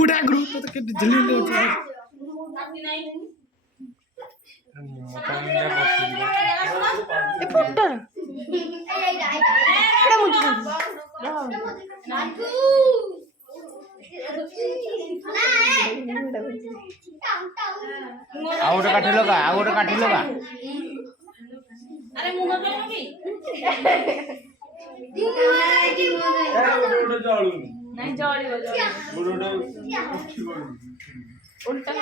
उड़ा ग्रुप तो के जल्दी ले उठा ए फुट्टा एड़ा मुझे आउट काठी लगा अरे मुंह पे नहीं नहीं जळिव उल्टा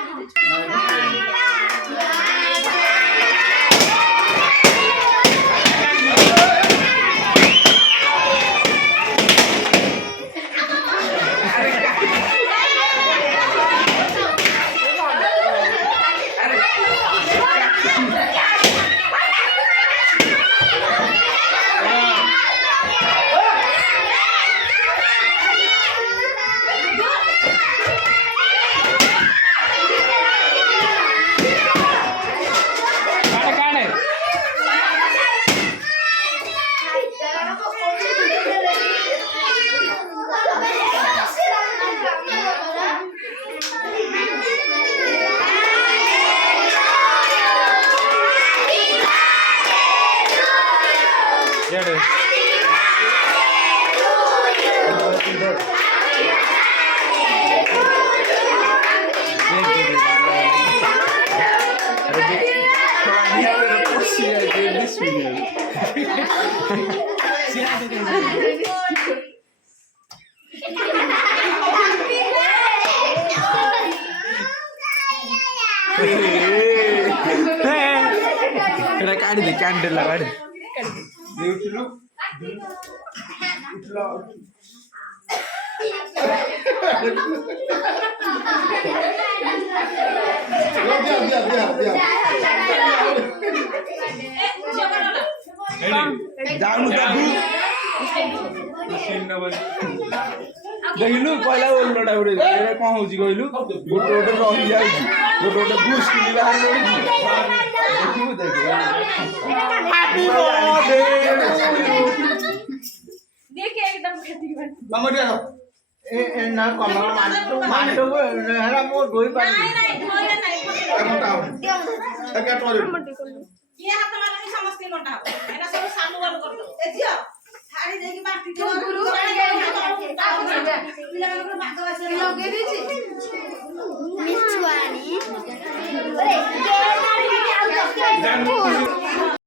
काढ़ी दे कैंडल लगा दे देखिलु पहिला ओल्लोटा उडे एरे कोन होची कहलु गोटे गोटे रही जाई गोटे गोटे बुश किनि बाहर पड़ी देखिबु हैप्पी बर्थडे देख एकदम खेती बन ममडिया ए ना कमल मांडो हेरा मो दोई पानी नहीं धोले नहीं क्या टोरे ये हाथ मारनी समझते कोनटा एना सब सालू वालू कर दो ए जियो थाड़ी देकी बाटी के गुरु पिला को भाग आसे लगे देछि मिचुआनी अरे